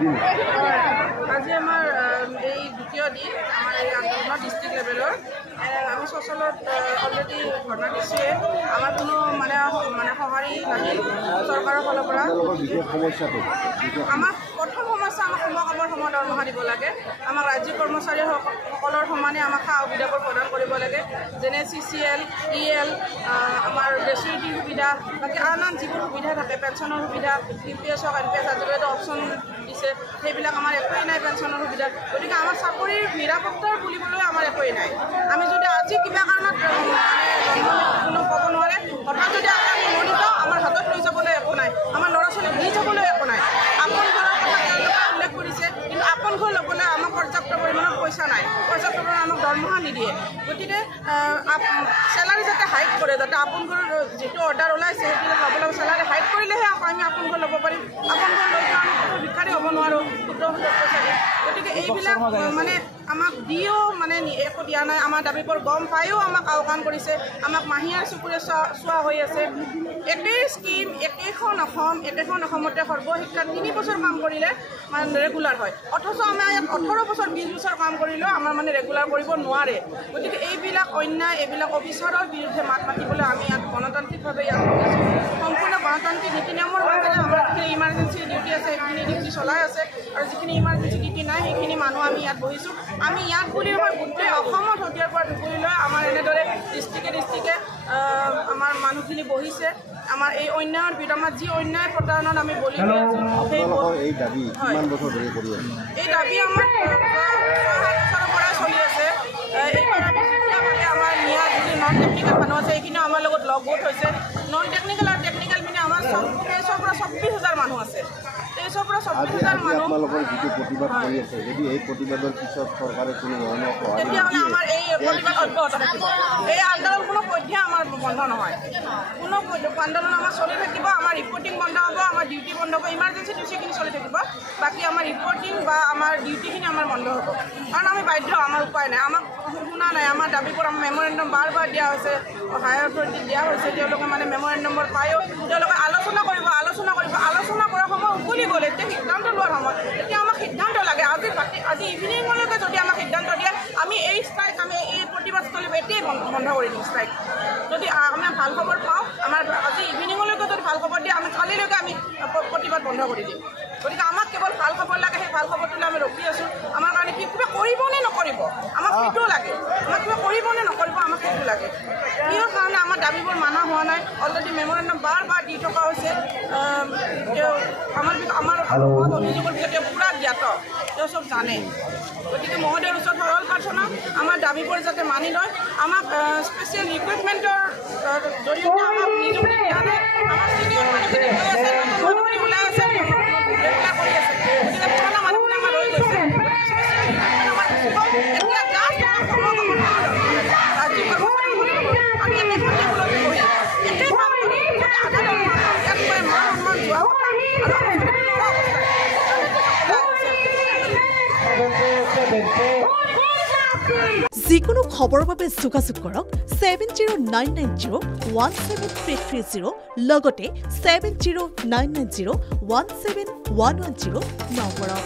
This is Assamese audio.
দিন আজি আমাৰ এই দ্বিতীয় দিন আমাৰ এই আন্দোলনৰ ডিষ্ট্ৰিক্ট লেভেলৰ আমি সচলত অলৰেডি ঘটনা দিছোঁৱে আমাৰ কোনো মানে সঁহাৰি নাহিল চৰকাৰৰ ফালৰ পৰা আমাক প্ৰথম সমস্যা আমাক সমকামৰ সময় দৰমহা দিব লাগে আমাক ৰাজ্যিক কৰ্মচাৰীসকলৰ সমানে আমাক সা সুবিধাবোৰ প্ৰদান কৰিব লাগে যেনে CCL, EL আমাৰ গ্ৰেচুইটিৰ সুবিধা বাকী আন যিবোৰ সুবিধা থাকে পেঞ্চনৰ সুবিধা PPS হওক NPS আজিলৈকে অপশ্যন দিছে সেইবিলাক আমাৰ একোৱেই নাই পেঞ্চনৰ সুবিধা গতিকে আমাৰ চাকৰিৰ নিৰাপত্তাৰ বুলিবলৈ আমাৰ একোৱেই নাই আমি যদি আজি কিবা কাৰণত কোনো ক'ব নোৱাৰে হঠাৎ যদি আমাৰ মনোনীত আমাৰ হাতত লৈ যাবলৈ একো নাই আমাৰ ল'ৰা ছোৱালীক দি যাবলৈ একো নাই আপোন ঘৰৰ কথা তেওঁলোকে উল্লেখ কৰিছে কিন্তু আপোন ঘৰ ল'বলৈ আমাক পৰ্যাপ্ত পৰিমাণৰ পইচা নাই পৰ্যাপ্ত পৰিমাণৰ আমাক দৰমহা নিদিয়ে গতিকে চেলাৰী যাতে হাইক কৰে যাতে আপোন ঘৰৰ যিটো অৰ্ডাৰ ওলাইছে সেইটো ল'বলৈ চেলাৰী হাইক কৰিলেহে আমি আপোন ঘৰ ল'ব পাৰিম আপোন ঘৰ লৈ আমি কোনো ভিক্ষাৰী হ'ব নোৱাৰোঁ ক্ষুদ্ৰ পইচা দি গতিকে এইবিলাক মানে আমাক দিও মানে একো দিয়া নাই আমাৰ দাবীবোৰ গম পায়ো আমাক আওকাণ কৰিছে আমাক মাহীয়াৰ চকুৰে চোৱা হৈ আছে একেই স্কিম একেখন অসমতে সৰ্বশিক্ষাত 3 বছৰ কাম কৰিলে মানে ৰেগুলাৰ হয় অথচ আমাৰ ইয়াত 18 বছৰ 20 বছৰ কাম কৰিলেও আমাৰ মানে ৰেগুলাৰ কৰিব নোৱাৰে গতিকে এইবিলাক অন্যায় এইবিলাক অবিচাৰৰ বিৰুদ্ধে মাত মাতিবলৈ আমি ইয়াত গণতান্ত্ৰিকভাৱে ইয়াত সম্পূৰ্ণ গণতান্ত্ৰিক নীতি নিয়মৰ মাজেৰে আমাৰ যিখিনি ইমাৰ্জেঞ্চি ডিউটি আছে সেইখিনি ডিউটি চলাই আছে আৰু যিখিনি ইমাৰ্জেঞ্চি ডিউটি নাই সেইখিনি মানুহ আমি ইয়াত বহিছোঁ আমি ইয়াত বুলি নহয় গোটেই অসমত হতিয়াৰ পৰা ধুবুৰীলৈ আমাৰ এনেদৰে ডিষ্ট্ৰিক্টে আমাৰ মানুহখিনি বহিছে আমাৰ এই অন্যায়ৰ বিৰুদ্ধে আমাৰ যি অন্যায় প্ৰতাৰণত আমি বলি হৈ আছোঁ এই দাবী আমাৰ 6-7 বছৰৰ পৰা চলি আছে আমাৰ নিয়া যিখিনি নন টেকনিকেল মানুহ আছে সেইখিনিও আমাৰ লগত লগ গোট হৈছে নন টেকনিকেল আৰু টেকনিকেল মানে আমাৰ 23,000 পৰা 24,000 মানুহ আছে 23,000 পৰা 24,000 মানুহ আপোনালোকৰ যিটো প্ৰতিবাদ কৰি আছে যদি এই প্ৰতিবাদৰ পিছত চৰকাৰে কোনো ধৰণৰ সহায় তেতিয়াহ'লে আমাৰ এই প্ৰতিবাদ অব্যাহত থাকিব এই আন্দোলন কোনো পধ্যে আমাৰ বন্ধ নহয় কোনো আন্দোলন আমাৰ চলি থাকিব আমাৰ ৰিপৰ্টিং বন্ধ হ'ব আমাৰ ডিউটি বন্ধ হ'ব ইমাৰ্জেঞ্চি ডিউটিখিনি চলি থাকিব বাকী আমাৰ ৰিপৰ্টিং বা আমাৰ ডিউটিখিনি আমাৰ বন্ধ হ'ব কাৰণ আমি বাধ্য আমাৰ উপায় নাই আমাক শুনা নাই আমাৰ দাবীবোৰ আমাৰ মেমৰেণ্ডাম বাৰ দিয়া হৈছে হায়াৰ অথৰিটিক দিয়া হৈছে তেওঁলোকে মানে মেমৰেণ্ডামৰ পায়ো তেওঁলোকে আলোচনা কৰাৰ সময় উকলি গ'ল এতিয়া সিদ্ধান্ত লোৱাৰ সময় এতিয়া আমাক সিদ্ধান্ত লাগে আজি ইভিনিঙলৈকে যদি আমাক সিদ্ধান্ত দিয়ে আমি এই ষ্ট্ৰাইক আমি এই প্ৰতিবাদস্থলী এতিয়াই বন্ধ কৰি দিম ষ্ট্ৰাইক যদি আমি ভাল খবৰ পাওঁ আমাৰ আজি ইভিনিঙলৈকে যদি ভাল খবৰ দিয়ে আমি কালিলৈকে আমি প্ৰতিবাদ বন্ধ কৰি দিম গতিকে আমাক কেৱল ভাল খবৰ লাগে সেই ভাল খবৰটোলৈ আমি ৰখি আছোঁ আমাৰ কাৰণে কিবা কৰিব নে নকৰিব আমাক সেইটো লাগে আমাক কিবা কৰিব নে নকৰিব আমাক সেইটো লাগে কিহৰ কাৰণে আমাৰ দাবীবোৰ মানা হোৱা নাই অলৰেডি মেমৰেণ্ডাম বাৰ দি থকা হৈছে আমাৰ অভিযোগৰ বিষয়ে তেওঁ পূৰা জ্ঞাত তেওঁ চব জানে গতিকে মহোদয়ৰ ওচৰত সৰল প্ৰাৰ্থনা আমাৰ দাবীবোৰ যাতে মানি লয় আমাক স্পেচিয়েল ৰিক্ৰুইটমেণ্টৰ জৰিয়তে আমাক নিযুক্তি দিয়া নাই আমাৰ চিনিয়ৰ মানুহখিনি গৈ আছে নতুন মানুহখিনি ওলাই আছে ৰেগুলাৰ কৰি আছে গতিকে পুৰণা মানুহখিনি আমাৰ ৰৈ গৈছে এতিয়া জাষ্ট ৰাজ্যিক কৰ্মচাৰী আমি একেখনতে বহি একেই কাম কৰি আধা ইয়াত মই মান সন্মান যোৱা যিকোনো খবৰৰ বাবে যোগাযোগ কৰক 7099017330 লগতে 7099017110 নম্বৰত।